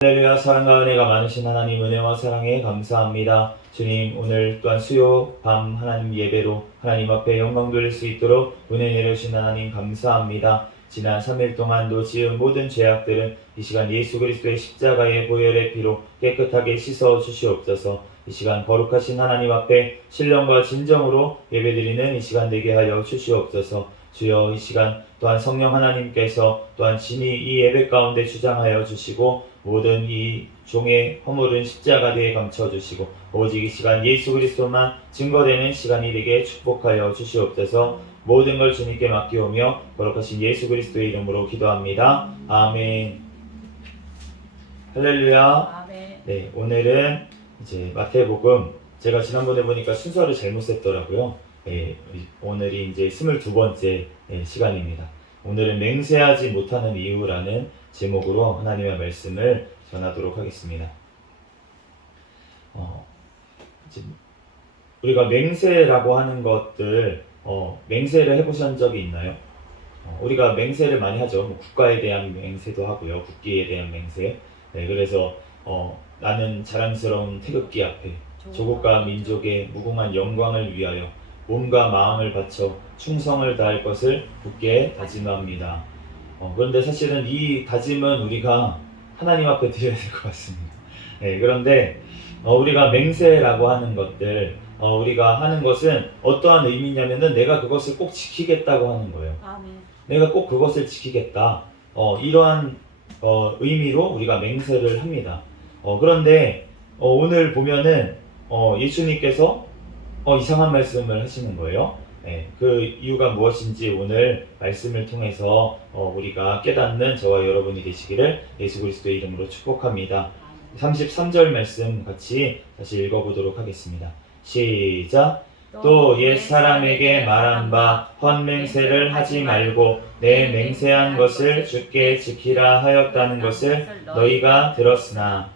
할렐루야. 사랑과 은혜가 많으신 하나님, 은혜와 사랑에 감사합니다. 주님, 오늘 또한 수요 밤 하나님 예배로 하나님 앞에 영광 돌릴 수 있도록 은혜 내려주신 하나님 감사합니다. 지난 3일 동안도 지은 모든 죄악들은 이 시간 예수 그리스도의 십자가의 보혈의 피로 깨끗하게 씻어 주시옵소서. 이 시간 거룩하신 하나님 앞에 신령과 진정으로 예배드리는 이 시간 되게 하여 주시옵소서. 주여, 이 시간 또한 성령 하나님께서 또한 친히 이 예배 가운데 주장하여 주시고 모든 이 종의 허물은 십자가 뒤에 감춰주시고 오직 이 시간 예수 그리스도만 증거되는 시간이 되게 축복하여 주시옵소서. 모든 걸 주님께 맡기오며 거룩하신 예수 그리스도의 이름으로 기도합니다. 아멘. 할렐루야. 아멘. 네, 오늘은 이제 마태복음, 제가 지난번에 보니까 순서를 잘못 셌더라고요. 네, 오늘이 이제 22번째 시간입니다. 오늘은 맹세하지 못하는 이유라는 제목으로 하나님의 말씀을 전하도록 하겠습니다. 이제 우리가 맹세라고 하는 것들, 맹세를 해보신 적이 있나요? 우리가 맹세를 많이 하죠. 뭐 국가에 대한 맹세도 하고요, 국기에 대한 맹세. 네, 그래서 나는 자랑스러운 태극기 앞에 조국과 민족의 무궁한 영광을 위하여 몸과 마음을 바쳐 충성을 다할 것을 굳게 다짐합니다. 그런데 사실은 이 다짐은 우리가 하나님 앞에 드려야 될 것 같습니다. 네, 그런데 우리가 맹세라고 하는 것들, 우리가 하는 것은 어떠한 의미냐면은 내가 그것을 꼭 지키겠다고 하는 거예요. 아멘. 내가 꼭 그것을 지키겠다. 이러한 의미로 우리가 맹세를 합니다. 그런데 오늘 보면은 예수님께서 이상한 말씀을 하시는 거예요. 네, 그 이유가 무엇인지 오늘 말씀을 통해서 우리가 깨닫는 저와 여러분이 되시기를 예수 그리스도의 이름으로 축복합니다. 33절 말씀 같이 다시 읽어보도록 하겠습니다. 시작. 또 옛사람에게 말한 바 헛맹세를 하지 말고 내 맹세한 것을 주께 지키라 하였다는 것을 너희가 들었으나.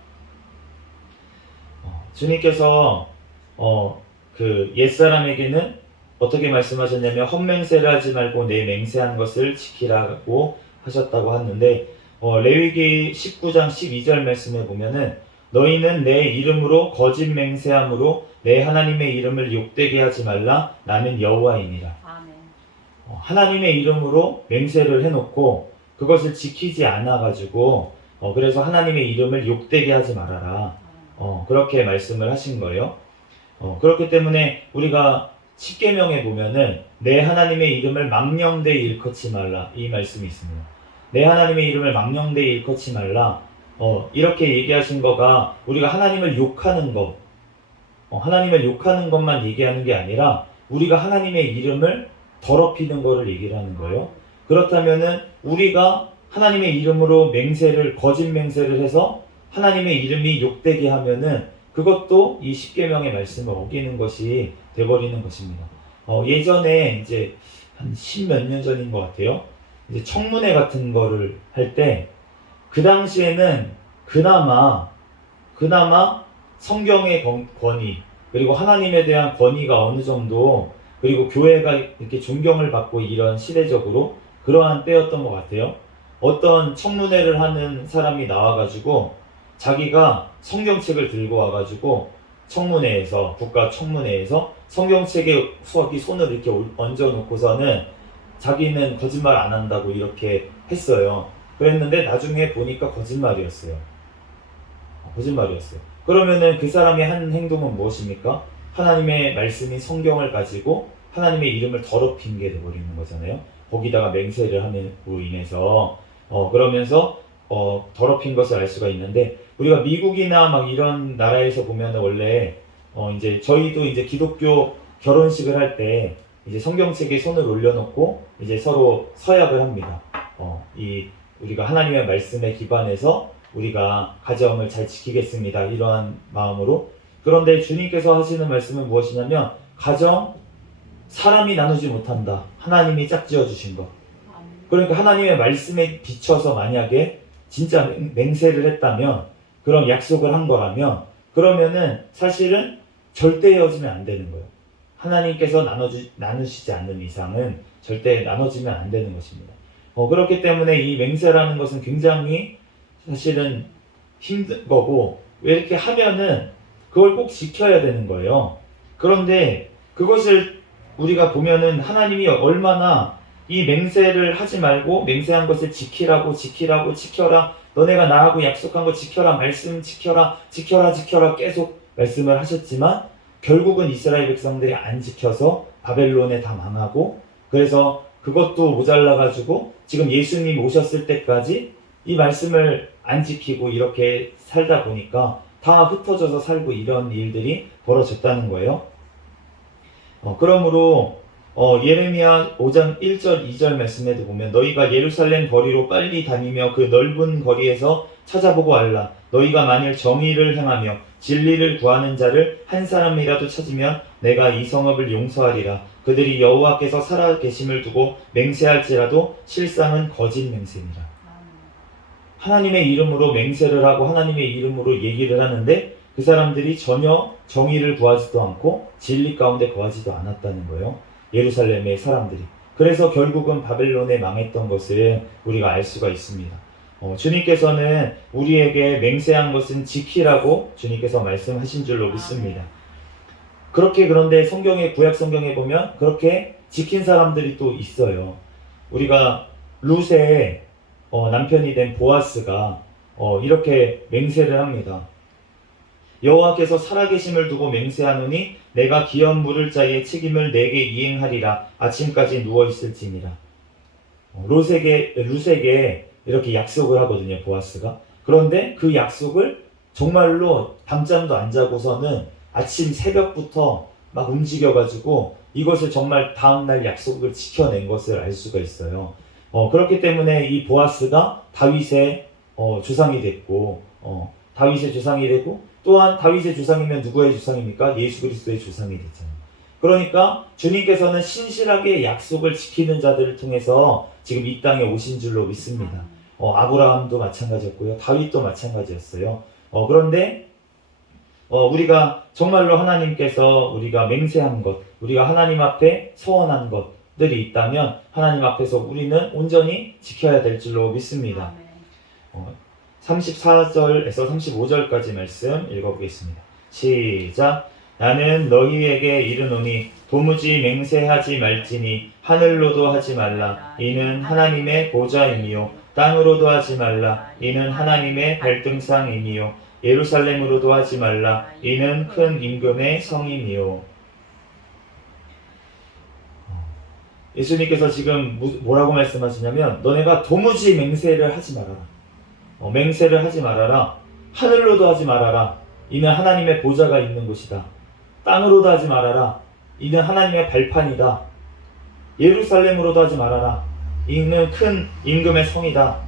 주님께서 그 옛사람에게는 어떻게 말씀하셨냐면 헛맹세를 하지 말고 내 맹세한 것을 지키라고 하셨다고 하는데, 레위기 19장 12절 말씀에 보면은 너희는 내 이름으로 거짓 맹세함으로 내 하나님의 이름을 욕되게 하지 말라. 나는 여호와이니라. 아멘. 하나님의 이름으로 맹세를 해놓고 그것을 지키지 않아가지고 그래서 하나님의 이름을 욕되게 하지 말아라. 그렇게 말씀을 하신 거예요. 그렇기 때문에 우리가 10계명에 보면은 내 하나님의 이름을 망령되이 일컫지 말라, 이 말씀이 있습니다. 내 하나님의 이름을 망령되이 일컫지 말라. 이렇게 얘기하신 거가 우리가 하나님을 욕하는 것, 하나님을 욕하는 것만 얘기하는 게 아니라 우리가 하나님의 이름을 더럽히는 거를 얘기를 하는 거예요. 그렇다면은 우리가 하나님의 이름으로 맹세를, 거짓 맹세를 해서 하나님의 이름이 욕되게 하면은 그것도 이 10계명의 말씀을 어기는 것이 돼버리는 것입니다. 예전에 이제 한 10몇 년 전인 것 같아요. 이제 청문회 같은 거를 할 때 그 당시에는 그나마 성경의 권위, 그리고 하나님에 대한 권위가 어느 정도, 그리고 교회가 이렇게 존경을 받고 이런 시대적으로 그러한 때였던 것 같아요. 어떤 청문회를 하는 사람이 나와가지고 자기가 성경책을 들고 와가지고 청문회에서, 국가 청문회에서 성경책에 수학이 손을 이렇게 얹어놓고서는 자기는 거짓말 안 한다고 이렇게 했어요. 그랬는데 나중에 보니까 거짓말이었어요. 그러면은 그 사람이 한 행동은 무엇입니까? 하나님의 말씀인 성경을 가지고 하나님의 이름을 더럽힌 게 되어버리는 거잖아요. 거기다가 맹세를 함으로 인해서 그러면서 더럽힌 것을 알 수가 있는데, 우리가 미국이나 막 이런 나라에서 보면은 원래 이제 저희도 이제 기독교 결혼식을 할 때 이제 성경책에 손을 올려놓고 이제 서로 서약을 합니다. 우리가 하나님의 말씀에 기반해서 우리가 가정을 잘 지키겠습니다, 이러한 마음으로. 그런데 주님께서 하시는 말씀은 무엇이냐면, 가정 사람이 나누지 못한다. 하나님이 짝지어 주신 것. 그러니까 하나님의 말씀에 비춰서 만약에 진짜 맹세를 했다면, 그럼 약속을 한 거라면, 그러면은 사실은 절대 헤어지면 안 되는 거예요. 하나님께서 나누시지 않는 이상은 절대 나눠지면 안 되는 것입니다. 그렇기 때문에 이 맹세라는 것은 굉장히 사실은 힘든 거고 왜 이렇게 하면은 그걸 꼭 지켜야 되는 거예요. 그런데 그것을 우리가 보면은 하나님이 얼마나 이 맹세를 하지 말고 맹세한 것을 지키라 너네가 나하고 약속한 거 지켜라 말씀 지켜라 계속 말씀을 하셨지만 결국은 이스라엘 백성들이 안 지켜서 바벨론에 다 망하고 그래서 그것도 모자라 가지고 지금 예수님 오셨을 때까지 이 말씀을 안 지키고 이렇게 살다 보니까 다 흩어져서 살고 이런 일들이 벌어졌다는 거예요. 그러므로 예레미야 5장 1절 2절 말씀에도 보면 너희가 예루살렘 거리로 빨리 다니며 그 넓은 거리에서 찾아보고 알라. 너희가 만일 정의를 행하며 진리를 구하는 자를 한 사람이라도 찾으면 내가 이 성읍을 용서하리라. 그들이 여호와께서 살아 계심을 두고 맹세할지라도 실상은 거짓 맹세니라. 하나님의 이름으로 맹세를 하고 하나님의 이름으로 얘기를 하는데 그 사람들이 전혀 정의를 구하지도 않고 진리 가운데 거하지도 않았다는 거예요. 예루살렘의 사람들이. 그래서 결국은 바벨론에 망했던 것을 우리가 알 수가 있습니다. 주님께서는 우리에게 맹세한 것은 지키라고 주님께서 말씀하신 줄로 믿습니다. 그런데 구약 성경에 보면 그렇게 지킨 사람들이 또 있어요. 우리가 룻의 남편이 된 보아스가 이렇게 맹세를 합니다. 여호와께서 살아계심을 두고 맹세하노니 내가 기업 물을 자의 책임을 내게 이행하리라. 아침까지 누워있을지니라. 룻에게 이렇게 약속을 하거든요, 보아스가. 그런데 그 약속을 정말로 밤잠도 안 자고서는 아침 새벽부터 막 움직여가지고 이것을 정말 다음날 약속을 지켜낸 것을 알 수가 있어요. 그렇기 때문에 이 보아스가 다윗의 조상이 됐고, 또한 다윗의 조상이면 누구의 조상입니까? 예수 그리스도의 조상이 됐잖아요. 그러니까 주님께서는 신실하게 약속을 지키는 자들을 통해서 지금 이 땅에 오신 줄로 믿습니다. 아브라함도 마찬가지였고요. 다윗도 마찬가지였어요. 그런데 우리가 정말로 하나님께서 우리가 맹세한 것, 우리가 하나님 앞에 서원한 것들이 있다면 하나님 앞에서 우리는 온전히 지켜야 될 줄로 믿습니다. 34절에서 35절까지 말씀 읽어보겠습니다. 시작. 나는 너희에게 이르노니 도무지 맹세하지 말지니 하늘로도 하지 말라. 이는 하나님의 보좌이니요 땅으로도 하지 말라. 이는 하나님의 발등상이니요 예루살렘으로도 하지 말라. 이는 큰 임금의 성이니요. 예수님께서 지금 뭐라고 말씀하시냐면 너네가 도무지 맹세를 하지 말아라. 맹세를 하지 말아라. 하늘로도 하지 말아라. 이는 하나님의 보좌가 있는 곳이다. 땅으로도 하지 말아라. 이는 하나님의 발판이다. 예루살렘으로도 하지 말아라. 이는 큰 임금의 성이다.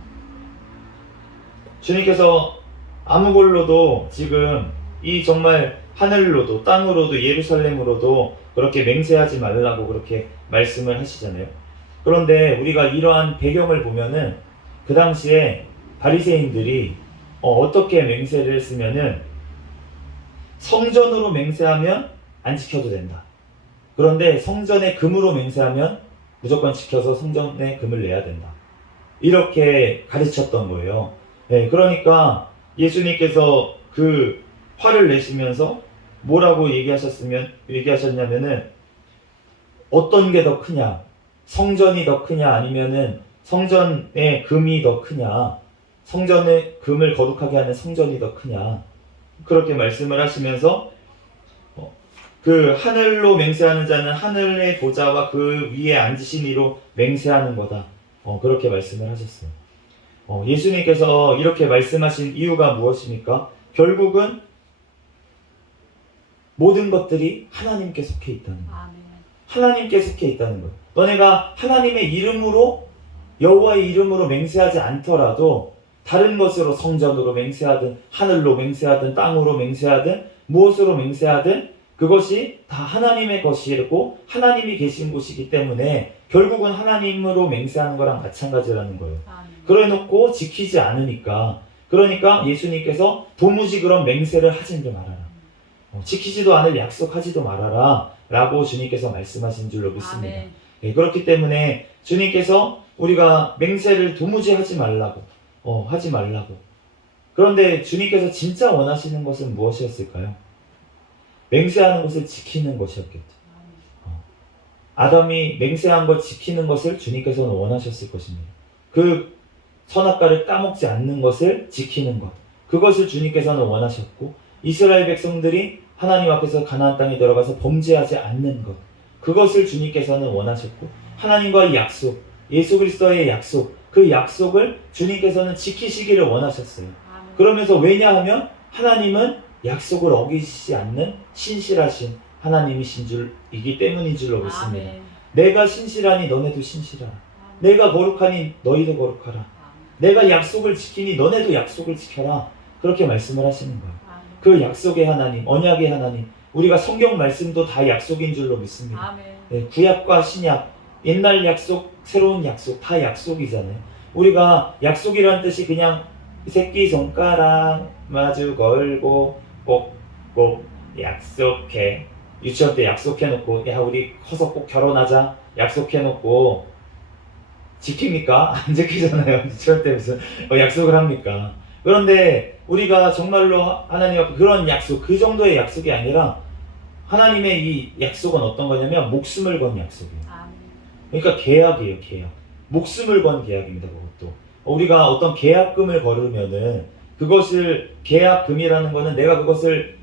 주님께서 아무 걸로도 지금 이 정말 하늘로도 땅으로도 예루살렘으로도 그렇게 맹세하지 말라고 그렇게 말씀을 하시잖아요. 그런데 우리가 이러한 배경을 보면은 그 당시에 바리새인들이 어떻게 맹세를 했으면은 성전으로 맹세하면 안 지켜도 된다. 그런데 성전의 금으로 맹세하면 무조건 지켜서 성전의 금을 내야 된다. 이렇게 가르쳤던 거예요. 네, 그러니까 예수님께서 그 화를 내시면서 뭐라고 얘기하셨냐면은 어떤 게 더 크냐? 성전이 더 크냐? 아니면은 성전의 금이 더 크냐? 성전의 금을 거룩하게 하는 성전이 더 크냐? 그렇게 말씀을 하시면서 그 하늘로 맹세하는 자는 하늘의 보좌와 그 위에 앉으신 이로 맹세하는 거다. 그렇게 말씀을 하셨어요. 예수님께서 이렇게 말씀하신 이유가 무엇입니까? 결국은 모든 것들이 하나님께 속해 있다는 거예요. 하나님께 속해 있다는 거예요. 너네가 하나님의 이름으로 여호와의 이름으로 맹세하지 않더라도 다른 것으로 성전으로 맹세하든 하늘로 맹세하든 땅으로 맹세하든 무엇으로 맹세하든 그것이 다 하나님의 것이고 하나님이 계신 곳이기 때문에 결국은 하나님으로 맹세하는 거랑 마찬가지라는 거예요. 그래 놓고 지키지 않으니까 그러니까 예수님께서 도무지 그런 맹세를 하지 말아라. 지키지도 않을 약속하지도 말아라 라고 주님께서 말씀하신 줄로 믿습니다. 네, 그렇기 때문에 주님께서 우리가 맹세를 도무지 하지 말라고 그런데 주님께서 진짜 원하시는 것은 무엇이었을까요? 맹세하는 것을 지키는 것이었겠죠. 아담이 맹세한 것 지키는 것을 주님께서는 원하셨을 것입니다. 그 선악과를 까먹지 않는 것을 지키는 것, 그것을 주님께서는 원하셨고, 이스라엘 백성들이 하나님 앞에서 가나안 땅에 들어가서 범죄하지 않는 것, 그것을 주님께서는 원하셨고, 하나님과의 약속, 예수 그리스도의 약속, 그 약속을 주님께서는 지키시기를 원하셨어요. 그러면서 왜냐하면 하나님은 약속을 어기시지 않는 신실하신 하나님이신 줄이기 때문인 줄로 믿습니다. 내가 신실하니 너네도 신실하라. 내가 거룩하니 너희도 거룩하라. 내가 약속을 지키니 너네도 약속을 지켜라. 그렇게 말씀을 하시는 거예요. 그 약속의 하나님, 언약의 하나님, 우리가 성경 말씀도 다 약속인 줄로 믿습니다. 네, 구약과 신약, 옛날 약속, 새로운 약속, 다 약속이잖아요. 우리가 약속이라는 뜻이 그냥 새끼손가락 마주 걸고 꼭 약속해. 유치원 때 약속해놓고, 야 우리 커서 꼭 결혼하자 약속해놓고 지킵니까? 안 지키잖아요. 유치원 때 무슨 약속을 합니까? 그런데 우리가 정말로 하나님 앞에 그런 약속, 그 정도의 약속이 아니라 하나님의 이 약속은 어떤 거냐면 목숨을 건 약속이에요. 그러니까 계약이에요. 계약. 목숨을 건 계약입니다. 그것도 우리가 어떤 계약금을 걸으면은 그것을, 계약금이라는 거는 내가 그것을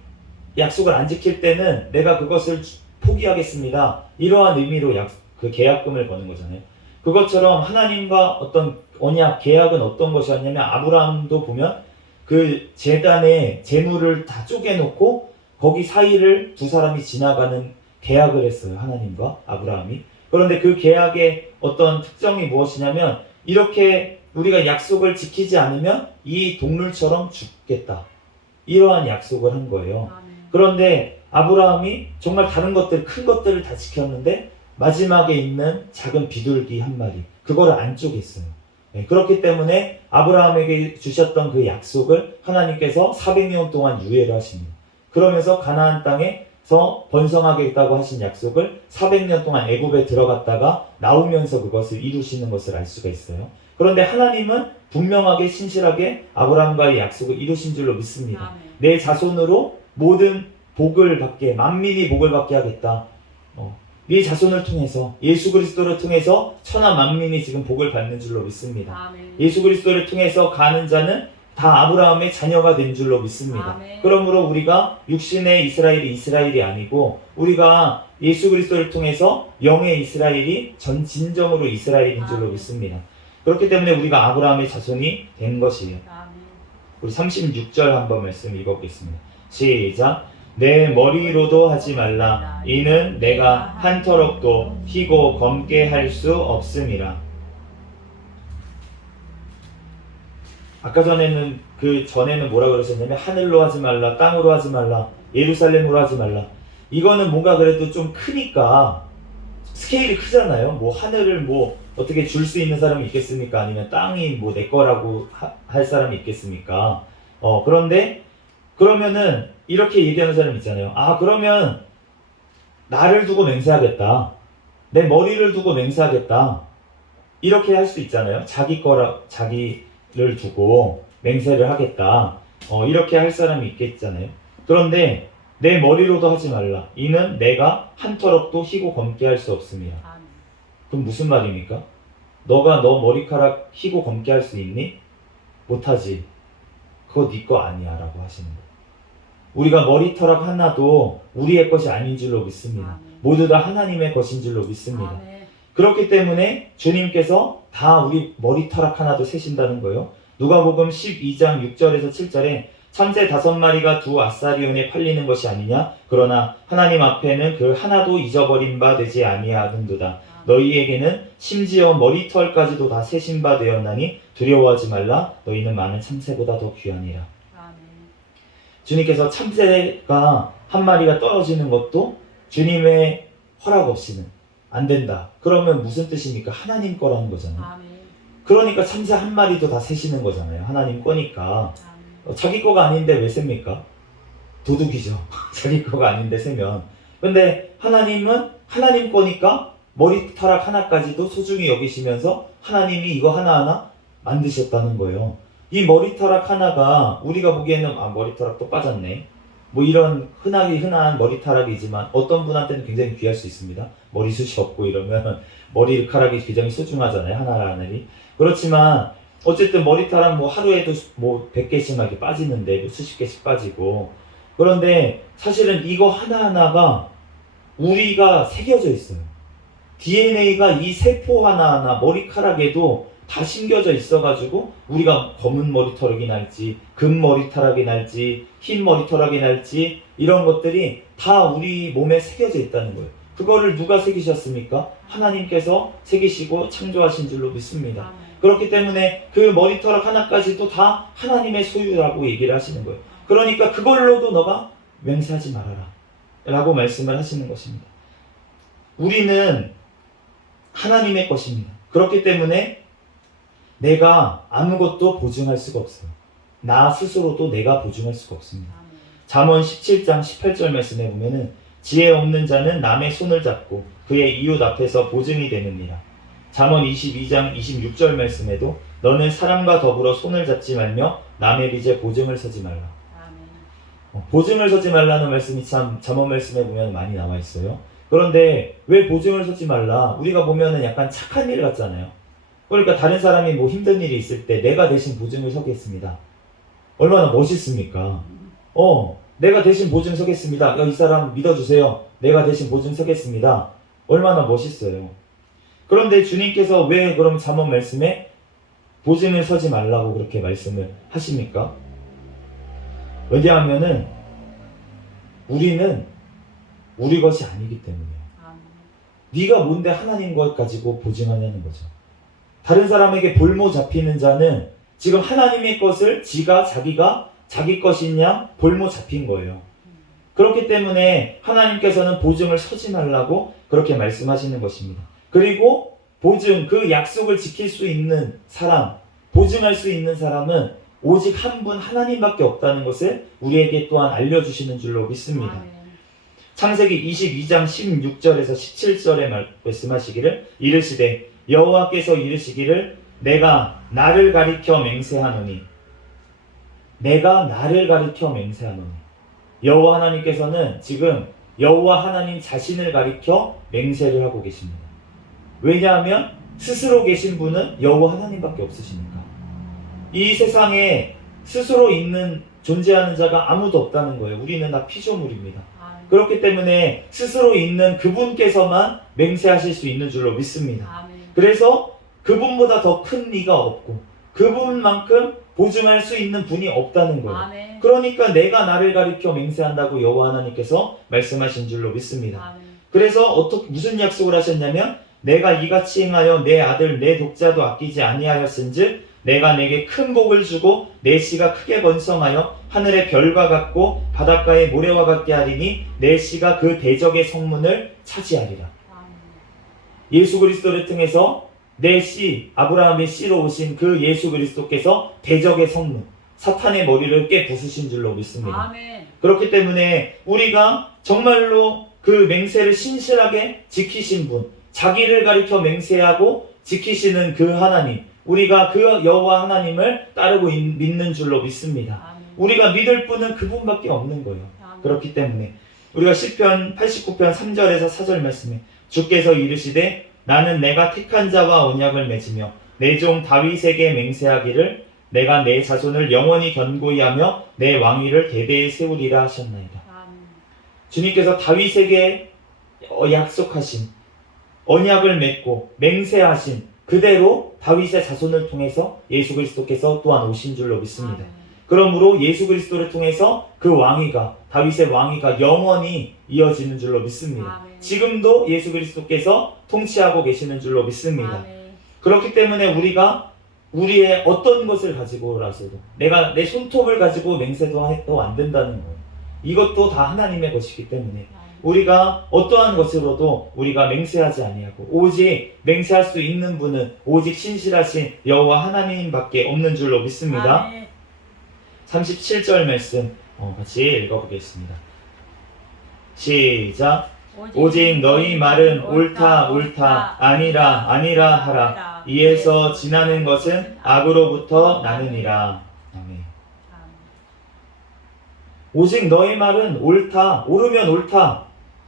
약속을 안 지킬 때는 내가 그것을 포기하겠습니다, 이러한 의미로 그 계약금을 거는 거잖아요. 그것처럼 하나님과 어떤 언약, 계약은 어떤 것이었냐면, 아브라함도 보면 그 제단에 재물을 다 쪼개놓고 거기 사이를 두 사람이 지나가는 계약을 했어요. 하나님과 아브라함이. 그런데 그 계약의 어떤 특성이 무엇이냐면, 이렇게 우리가 약속을 지키지 않으면 이 동물처럼 죽겠다, 이러한 약속을 한 거예요. 그런데 아브라함이 정말 다른 것들, 큰 것들을 다 지켰는데 마지막에 있는 작은 비둘기 한 마리, 그거를 안 쪼갰어요. 네, 그렇기 때문에 아브라함에게 주셨던 그 약속을 하나님께서 400년 동안 유예를 하십니다. 그러면서 가나안 땅에서 번성하겠다고 하신 약속을 400년 동안 애굽에 들어갔다가 나오면서 그것을 이루시는 것을 알 수가 있어요. 그런데 하나님은 분명하게 신실하게 아브라함과의 약속을 이루신 줄로 믿습니다. 내 자손으로 모든 복을 받게, 만민이 복을 받게 하겠다. 네 자손을 통해서, 예수 그리스도를 통해서 천하 만민이 지금 복을 받는 줄로 믿습니다. 예수 그리스도를 통해서 가는 자는 다 아브라함의 자녀가 된 줄로 믿습니다. 그러므로 우리가 육신의 이스라엘이 아니고, 우리가 예수 그리스도를 통해서 영의 이스라엘이 진정으로 이스라엘인 줄로 믿습니다. 그렇기 때문에 우리가 아브라함의 자손이 된 것이에요. 우리 36절 한번 말씀 읽어보겠습니다. 시작. 내 머리로도 하지 말라. 이는 내가 한 터럭도 희고 검게 할 수 없음이라. 아까 전에는, 그 전에는 뭐라 그러셨냐면, 하늘로 하지 말라, 땅으로 하지 말라, 예루살렘으로 하지 말라. 이거는 뭔가 그래도 좀 크니까, 스케일이 크잖아요. 뭐 하늘을 뭐 어떻게 줄 수 있는 사람이 있겠습니까? 아니면 땅이 뭐 내 거라고 할 사람이 있겠습니까? 그런데 그러면은 이렇게 얘기하는 사람 있잖아요. 아, 그러면 나를 두고 맹세하겠다, 내 머리를 두고 맹세하겠다, 이렇게 할 수 있잖아요. 자기를 두고 맹세를 하겠다, 이렇게 할 사람이 있겠잖아요. 그런데 내 머리로도 하지 말라. 이는 내가 한 터럭도 희고 검게 할 수 없습니다. 그럼 무슨 말입니까? 너가 너 머리카락 희고 검게 할 수 있니? 못하지. 그거 네 거 아니야 라고 하시는 거예요. 우리가 머리털락 하나도 우리의 것이 아닌 줄로 믿습니다. 모두 다 하나님의 것인 줄로 믿습니다. 그렇기 때문에 주님께서 다 우리 머리털락 하나도 세신다는 거예요. 누가복음 12장 6절에서 7절에 참새 5마리가 두 아사리온에 팔리는 것이 아니냐? 그러나 하나님 앞에는 그 하나도 잊어버린 바 되지 아니하는도다. 너희에게는 심지어 머리털까지도 다 세신 바 되었나니 두려워하지 말라. 너희는 많은 참새보다 더 귀하니라. 주님께서 참새가 한 마리가 떨어지는 것도 주님의 허락 없이는 안 된다. 그러면 무슨 뜻입니까? 하나님 거라는 거잖아요. 그러니까 참새 한 마리도 다 세시는 거잖아요. 하나님 거니까. 자기 거가 아닌데 왜 셉니까? 도둑이죠. 자기 거가 아닌데 세면. 근데 하나님은 하나님 거니까 머리카락 하나까지도 소중히 여기시면서 하나님이 이거 하나하나 만드셨다는 거예요. 이 머리카락 하나가 우리가 보기에는 머리카락도 빠졌네. 뭐 이런 흔한 머리카락이지만 어떤 분한테는 굉장히 귀할 수 있습니다. 머리숱이 없고 이러면 머리카락이 굉장히 소중하잖아요. 하나하나이. 그렇지만 어쨌든 머리카락 뭐 하루에도 뭐 100개씩 막 이렇게 빠지는데 뭐 수십 개씩 빠지고 그런데 사실은 이거 하나하나가 우리가 새겨져 있어요. DNA가 이 세포 하나하나 머리카락에도 다 심겨져 있어가지고 우리가 검은 머리털이 날지 금 머리카락이 날지 흰 머리카락이 날지 이런 것들이 다 우리 몸에 새겨져 있다는 거예요. 그거를 누가 새기셨습니까? 하나님께서 새기시고 창조하신 줄로 믿습니다. 그렇기 때문에 그 머리털 하나까지도 다 하나님의 소유라고 얘기를 하시는 거예요. 그러니까 그걸로도 너가 맹세하지 말아라 라고 말씀을 하시는 것입니다. 우리는 하나님의 것입니다. 그렇기 때문에 내가 아무것도 보증할 수가 없어요. 나 스스로도 내가 보증할 수가 없습니다. 잠언 17장 18절 말씀에 보면은 지혜 없는 자는 남의 손을 잡고 그의 이웃 앞에서 보증이 되느니라. 잠언 22장 26절 말씀에도 너는 사람과 더불어 손을 잡지 말며 남의 빚에 보증을 서지 말라. 보증을 서지 말라는 말씀이 참 잠언 말씀에 보면 많이 나와 있어요. 그런데 왜 보증을 서지 말라? 우리가 보면은 약간 착한 일 같잖아요. 그러니까 다른 사람이 뭐 힘든 일이 있을 때 내가 대신 보증을 서겠습니다. 얼마나 멋있습니까? 내가 대신 보증 서겠습니다. 이 사람 믿어주세요. 내가 대신 보증 서겠습니다. 얼마나 멋있어요. 그런데 주님께서 왜 그럼 잠언 말씀에 보증을 서지 말라고 그렇게 말씀을 하십니까? 왜냐하면은 우리는 우리 것이 아니기 때문이에요. 네가 뭔데 하나님 것 가지고 보증하냐는 거죠. 다른 사람에게 볼모 잡히는 자는 지금 하나님의 것을 자기가 자기 것이냐 볼모 잡힌 거예요. 그렇기 때문에 하나님께서는 보증을 서지 말라고 그렇게 말씀하시는 것입니다. 그리고 보증, 그 약속을 지킬 수 있는 사람, 보증할 수 있는 사람은 오직 한 분 하나님밖에 없다는 것을 우리에게 또한 알려주시는 줄로 믿습니다. 창세기 22장 16절에서 17절에 말씀하시기를 이르시되 여호와께서 이르시기를 내가 나를 가리켜 맹세하노니 여호와 하나님께서는 지금 여호와 하나님 자신을 가리켜 맹세를 하고 계십니다. 왜냐하면 스스로 계신 분은 여호와 하나님밖에 없으시니까. 이 세상에 스스로 있는 존재하는 자가 아무도 없다는 거예요. 우리는 다 피조물입니다. 그렇기 때문에 스스로 있는 그분께서만 맹세하실 수 있는 줄로 믿습니다. 그래서 그분보다 더 큰 이가 없고 그분만큼 보증할 수 있는 분이 없다는 거예요. 그러니까 내가 나를 가리켜 맹세한다고 여호와 하나님께서 말씀하신 줄로 믿습니다. 그래서 무슨 약속을 하셨냐면 내가 이같이 행하여 내 아들 내 독자도 아끼지 아니하였은즉 내가 내게 큰 복을 주고 내 씨가 크게 번성하여 하늘의 별과 같고 바닷가의 모래와 같게 하리니 내 씨가 그 대적의 성문을 차지하리라. 예수 그리스도를 통해서 내 씨, 아브라함의 씨로 오신 그 예수 그리스도께서 대적의 성문, 사탄의 머리를 깨 부수신 줄로 믿습니다. 아멘. 그렇기 때문에 우리가 정말로 그 맹세를 신실하게 지키신 분, 자기를 가리켜 맹세하고 지키시는 그 하나님, 우리가 그 여호와 하나님을 따르고 믿는 줄로 믿습니다. 아멘. 우리가 믿을 분은 그분밖에 없는 거예요. 아멘. 그렇기 때문에 우리가 시편 89편 3절에서 4절 말씀에 주께서 이르시되 나는 내가 택한 자와 언약을 맺으며 내 종 다윗에게 맹세하기를 내가 내 자손을 영원히 견고히 하며 내 왕위를 대대에 세우리라 하셨나이다. 아멘. 주님께서 다윗에게 약속하신 언약을 맺고 맹세하신 그대로 다윗의 자손을 통해서 예수 그리스도께서 또한 오신 줄로 믿습니다. 아멘. 그러므로 예수 그리스도를 통해서 그 왕위가 다윗의 왕위가 영원히 이어지는 줄로 믿습니다. 아멘. 지금도 예수 그리스도께서 통치하고 계시는 줄로 믿습니다. 아멘. 그렇기 때문에 우리가 우리의 어떤 것을 가지고라서도 내가 내 손톱을 가지고 맹세도 해도 안 된다는 거예요. 이것도 다 하나님의 것이기 때문에 우리가 어떠한 것으로도 우리가 맹세하지 아니하고 오직 맹세할 수 있는 분은 오직 신실하신 여호와 하나님밖에 없는 줄로 믿습니다. 아멘. 37절 말씀 같이 읽어보겠습니다. 시작. 오직 너희 말은 옳다 아니라 하라. 이에서 지나는 것은 악으로부터 나느니라. 아멘. 오직 너의 말은 옳다. 옳으면 옳다.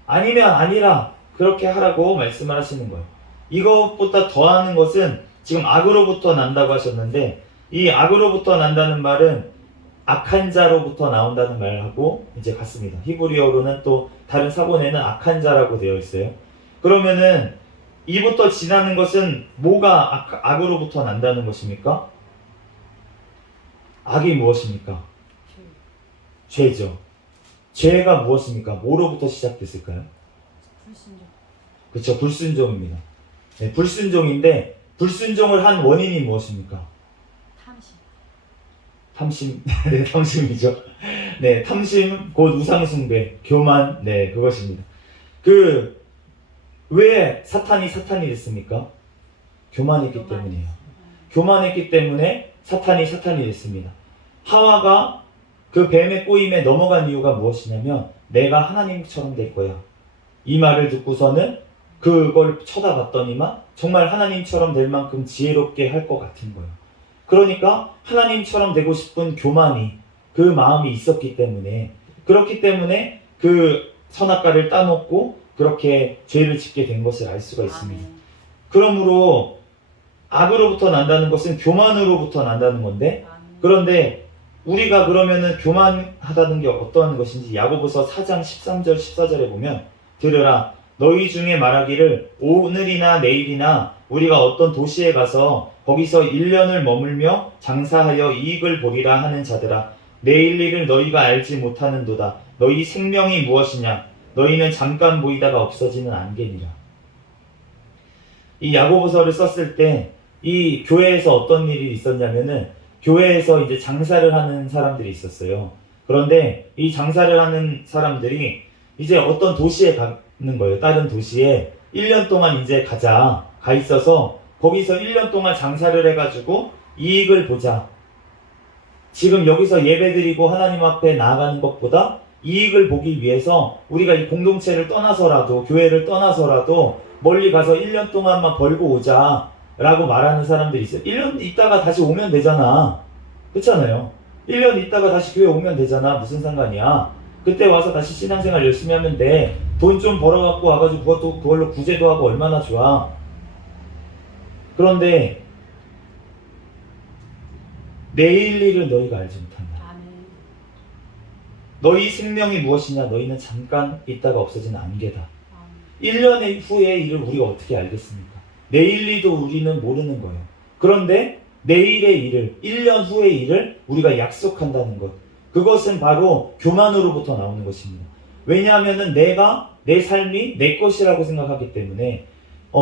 아니면 아니라. 그렇게 하라고 말씀을 하시는 거예요. 이것보다 더하는 것은 지금 악으로부터 난다고 하셨는데, 이 악으로부터 난다는 말은 악한 자로부터 나온다는 말하고 이제 같습니다. 히브리어로는 또 다른 사본에는 악한 자라고 되어 있어요. 그러면은 이부터 지나는 것은 뭐가 악으로부터 난다는 것입니까? 악이 무엇입니까? 죄죠. 죄가 무엇입니까? 뭐로부터 시작됐을까요? 불순종. 그렇죠. 불순종입니다. 네, 불순종인데 불순종을 한 원인이 무엇입니까? 탐심. 탐심. 네, 탐심이죠. 네, 탐심 곧 우상숭배, 교만. 네, 그것입니다. 왜 사탄이 됐습니까? 교만했기 때문이에요. 교만했기 때문에 사탄이 됐습니다. 하와가 그 뱀의 꼬임에 넘어간 이유가 무엇이냐면 내가 하나님처럼 될 거야. 이 말을 듣고서는 그걸 쳐다봤더니만 정말 하나님처럼 될 만큼 지혜롭게 할 것 같은 거예요. 그러니까 하나님처럼 되고 싶은 교만이 그 마음이 있었기 때문에 그렇기 때문에 그 선악과를 따먹고 그렇게 죄를 짓게 된 것을 알 수가 있습니다. 그러므로 악으로부터 난다는 것은 교만으로부터 난다는 건데 그런데 우리가 그러면은 교만하다는 게 어떠한 것인지 야고보서 4장 13절 14절에 보면 들으라 너희 중에 말하기를 오늘이나 내일이나 우리가 어떤 도시에 가서 거기서 1년을 머물며 장사하여 이익을 보리라 하는 자들아 내일 일을 너희가 알지 못하는도다 너희 생명이 무엇이냐 너희는 잠깐 보이다가 없어지는 안개니라. 이 야고보서를 썼을 때 이 교회에서 어떤 일이 있었냐면은 교회에서 이제 장사를 하는 사람들이 있었어요. 그런데 이 장사를 하는 사람들이 이제 어떤 도시에 가는 거예요. 다른 도시에 1년 동안 이제 가 있어서 거기서 1년 동안 장사를 해가지고 이익을 보자. 지금 여기서 예배드리고 하나님 앞에 나아가는 것보다 이익을 보기 위해서 우리가 이 공동체를 떠나서라도 교회를 떠나서라도 멀리 가서 1년 동안만 벌고 오자 라고 말하는 사람들이 있어요. 1년 있다가 다시 오면 되잖아. 그렇잖아요. 1년 있다가 다시 교회 오면 되잖아. 무슨 상관이야. 그때 와서 다시 신앙생활 열심히 하면 돼. 돈 좀 벌어갖고 와가지고 그걸로 구제도 하고 얼마나 좋아. 그런데 내일 일을 너희가 알지 못한다. 너희 생명이 무엇이냐? 너희는 잠깐 있다가 없어지는 안개다. 1년 후의 일을 우리가 어떻게 알겠습니까? 내일도 우리는 모르는 거예요. 그런데 내일의 일을, 1년 후의 일을 우리가 약속한다는 것. 그것은 바로 교만으로부터 나오는 것입니다. 왜냐하면 내 삶이 내 것이라고 생각하기 때문에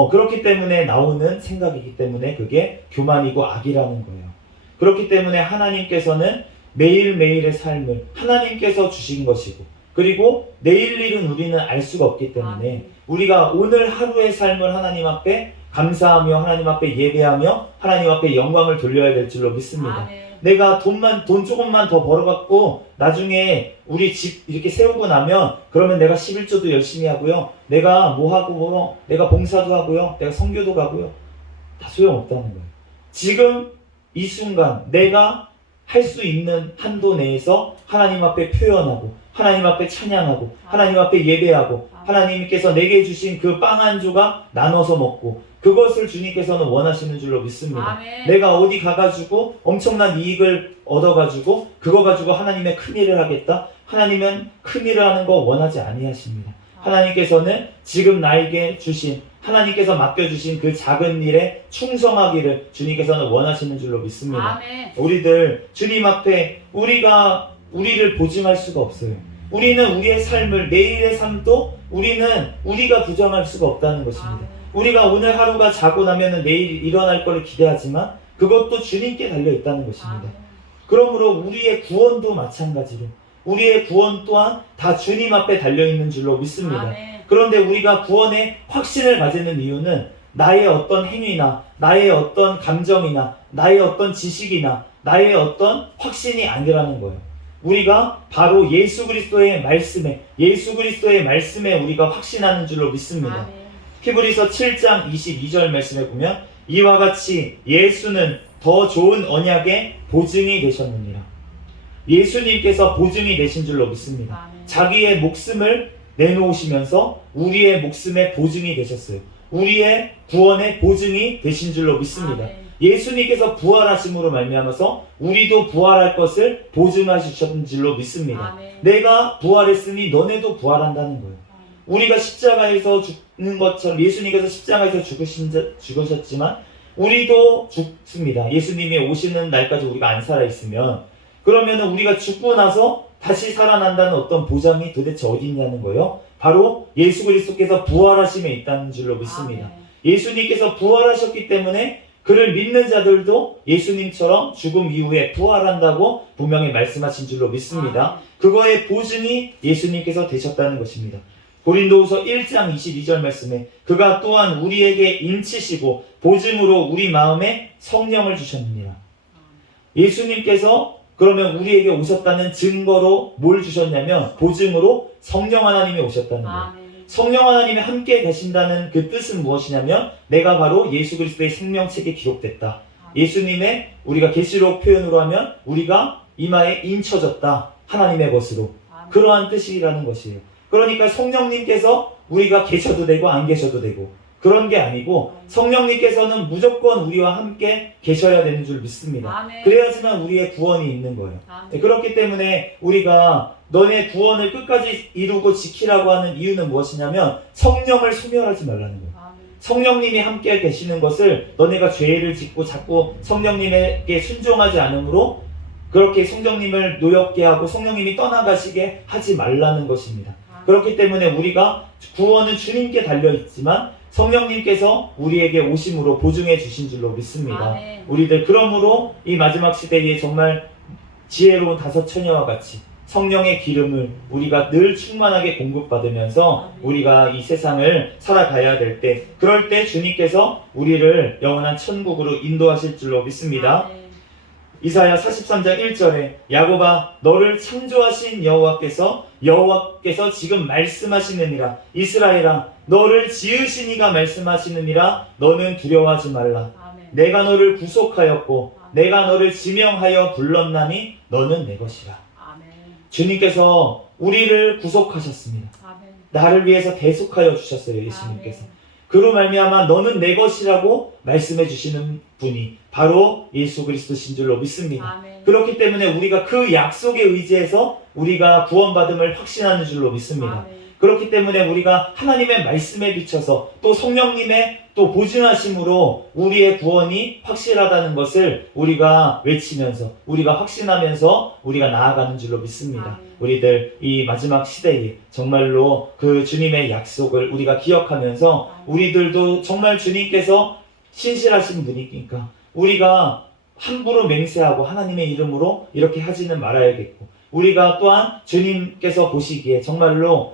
그렇기 때문에 나오는 생각이기 때문에 그게 교만이고 악이라는 거예요. 그렇기 때문에 하나님께서는 매일매일의 삶을 하나님께서 주신 것이고 그리고 내일 일은 우리는 알 수가 없기 때문에 우리가 오늘 하루의 삶을 하나님 앞에 감사하며 하나님 앞에 예배하며 하나님 앞에 영광을 돌려야 될 줄로 믿습니다. 내가 돈 조금만 더 벌어갖고 나중에 우리 집 이렇게 세우고 나면 그러면 내가 11조도 열심히 하고요. 내가 내가 봉사도 하고요. 내가 선교도 가고요. 다 소용없다는 거예요. 지금 이 순간 내가 할 수 있는 한도 내에서 하나님 앞에 표현하고 하나님 앞에 찬양하고 하나님 앞에 예배하고 하나님께서 내게 주신 그 빵 한 조각 나눠서 먹고 그것을 주님께서는 원하시는 줄로 믿습니다. 내가 어디 가가지고 엄청난 이익을 얻어가지고 그거 가지고 하나님의 큰일을 하겠다? 하나님은 큰일을 하는 거 원하지 아니하십니다. 하나님께서는 지금 나에게 주신 하나님께서 맡겨주신 그 작은 일에 충성하기를 주님께서는 원하시는 줄로 믿습니다. 우리들 주님 앞에 우리를 보증할 수가 없어요. 우리는 우리의 삶을 내일의 삶도 우리가 부정할 수가 없다는 것입니다. 우리가 오늘 하루가 자고 나면은 내일 일어날 걸 기대하지만 그것도 주님께 달려 있다는 것입니다. 그러므로 우리의 구원도 마찬가지로 우리의 구원 또한 다 주님 앞에 달려 있는 줄로 믿습니다. 그런데 우리가 구원의 확신을 가지는 이유는 나의 어떤 행위나 나의 어떤 감정이나 나의 어떤 지식이나 나의 어떤 확신이 아니라는 거예요. 우리가 바로 예수 그리스도의 말씀에 우리가 확신하는 줄로 믿습니다. 히브리서 7장 22절 말씀에 보면 이와 같이 예수는 더 좋은 언약의 보증이 되셨느니라. 예수님께서 보증이 되신 줄로 믿습니다. 아멘. 자기의 목숨을 내놓으시면서 우리의 목숨의 보증이 되셨어요. 우리의 구원의 보증이 되신 줄로 믿습니다. 아멘. 예수님께서 부활하심으로 말미암아서 우리도 부활할 것을 보증하셨는 줄로 믿습니다. 아멘. 내가 부활했으니 너네도 부활한다는 거예요. 우리가 십자가에서 죽는 것처럼 예수님께서 십자가에서 죽으셨지만 우리도 죽습니다. 예수님이 오시는 날까지 우리가 안 살아있으면 그러면 우리가 죽고 나서 다시 살아난다는 어떤 보장이 도대체 어디 있냐는 거예요. 바로 예수 그리스도께서 부활하심에 있다는 줄로 믿습니다. 아멘. 예수님께서 부활하셨기 때문에 그를 믿는 자들도 예수님처럼 죽음 이후에 부활한다고 분명히 말씀하신 줄로 믿습니다. 아멘. 그거의 보증이 예수님께서 되셨다는 것입니다. 고린도후서 1장 22절 말씀에 그가 또한 우리에게 인치시고 보증으로 우리 마음에 성령을 주셨느니라. 예수님께서 그러면 우리에게 오셨다는 증거로 뭘 주셨냐면 보증으로 성령 하나님이 오셨다는 거예요. 아멘. 성령 하나님이 함께 계신다는 그 뜻은 무엇이냐면 내가 바로 예수 그리스도의 생명책에 기록됐다. 예수님의 우리가 계시록 표현으로 하면 우리가 이마에 인쳐졌다. 하나님의 것으로. 아멘. 그러한 뜻이라는 것이에요. 그러니까 성령님께서 우리가 계셔도 되고 안 계셔도 되고 그런 게 아니고 성령님께서는 무조건 우리와 함께 계셔야 되는 줄 믿습니다. 아멘. 그래야지만 우리의 구원이 있는 거예요. 아멘. 그렇기 때문에 우리가 너네 구원을 끝까지 이루고 지키라고 하는 이유는 무엇이냐면 성령을 소멸하지 말라는 거예요. 아멘. 성령님이 함께 계시는 것을 너네가 죄를 짓고 자꾸 성령님에게 순종하지 않으므로 그렇게 성령님을 노엽게 하고 성령님이 떠나가시게 하지 말라는 것입니다. 그렇기 때문에 우리가 구원은 주님께 달려있지만 성령님께서 우리에게 오심으로 보증해 주신 줄로 믿습니다. 아멘. 우리들 그러므로 이 마지막 시대에 정말 지혜로운 다섯 처녀와 같이 성령의 기름을 우리가 늘 충만하게 공급받으면서 우리가 이 세상을 살아가야 될 때 그럴 때 주님께서 우리를 영원한 천국으로 인도하실 줄로 믿습니다. 아멘. 이사야 43장 1절에 야곱아 너를 창조하신 여호와께서 지금 말씀하시느니라. 이스라엘아 너를 지으시니가 말씀하시느니라. 너는 두려워하지 말라. 아멘. 내가 너를 구속하였고 내가 너를 지명하여 불렀나니 너는 내 것이라. 아멘. 주님께서 우리를 구속하셨습니다. 아멘. 나를 위해서 대속하여 주셨어요. 예수님께서. 그로 말미암아 너는 내 것이라고 말씀해 주시는 분이 바로 예수 그리스도신 줄로 믿습니다. 아멘. 그렇기 때문에 우리가 그 약속에 의지해서 우리가 구원받음을 확신하는 줄로 믿습니다. 아멘. 그렇기 때문에 우리가 하나님의 말씀에 비춰서 또 성령님의 또 보증하심으로 우리의 구원이 확실하다는 것을 우리가 외치면서 우리가 확신하면서 우리가 나아가는 줄로 믿습니다. 아멘. 우리들 이 마지막 시대에 정말로 그 주님의 약속을 우리가 기억하면서 우리들도 정말 주님께서 신실하신 분이니까 우리가 함부로 맹세하고 하나님의 이름으로 이렇게 하지는 말아야겠고 우리가 또한 주님께서 보시기에 정말로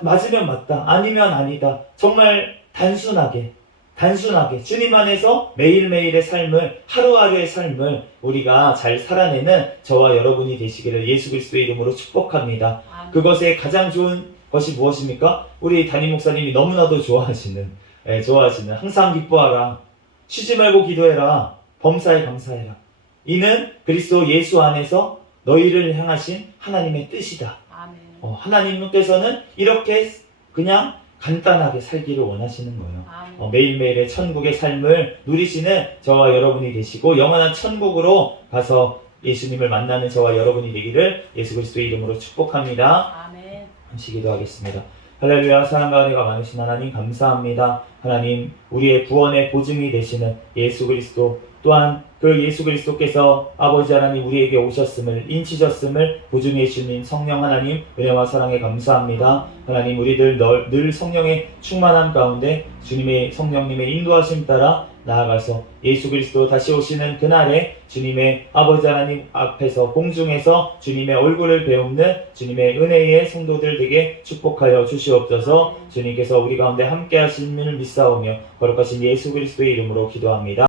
맞으면 맞다 아니면 아니다 정말 단순하게 주님 안에서 매일매일의 삶을 하루하루의 삶을 우리가 잘 살아내는 저와 여러분이 되시기를 예수 그리스도의 이름으로 축복합니다. 아멘. 그것에 가장 좋은 것이 무엇입니까? 우리 담임 목사님이 너무나도 좋아하시는 항상 기뻐하라 쉬지 말고 기도해라 범사에 감사해라 이는 그리스도 예수 안에서 너희를 향하신 하나님의 뜻이다. 아멘. 하나님께서는 이렇게 그냥 간단하게 살기를 원하시는 거예요. 아멘. 매일매일의 천국의 삶을 누리시는 저와 여러분이 되시고 영원한 천국으로 가서 예수님을 만나는 저와 여러분이 되기를 예수 그리스도의 이름으로 축복합니다. 아멘. 잠시 기도하겠습니다. 할렐루야. 사랑과 은혜가 많으신 하나님 감사합니다. 하나님 우리의 구원의 보증이 되시는 예수 그리스도 또한 그 예수 그리스도께서 아버지 하나님 우리에게 오셨음을 인치셨음을 보증해 주신 성령 하나님 은혜와 사랑에 감사합니다. 하나님 우리들 늘 성령의 충만함 가운데 주님의 성령님의 인도하심 따라 나아가서 예수 그리스도 다시 오시는 그날에 주님의 아버지 하나님 앞에서 공중에서 주님의 얼굴을 배우는 주님의 은혜의 성도들 되게 축복하여 주시옵소서. 주님께서 우리 가운데 함께 하심을 믿사오며 거룩하신 예수 그리스도의 이름으로 기도합니다.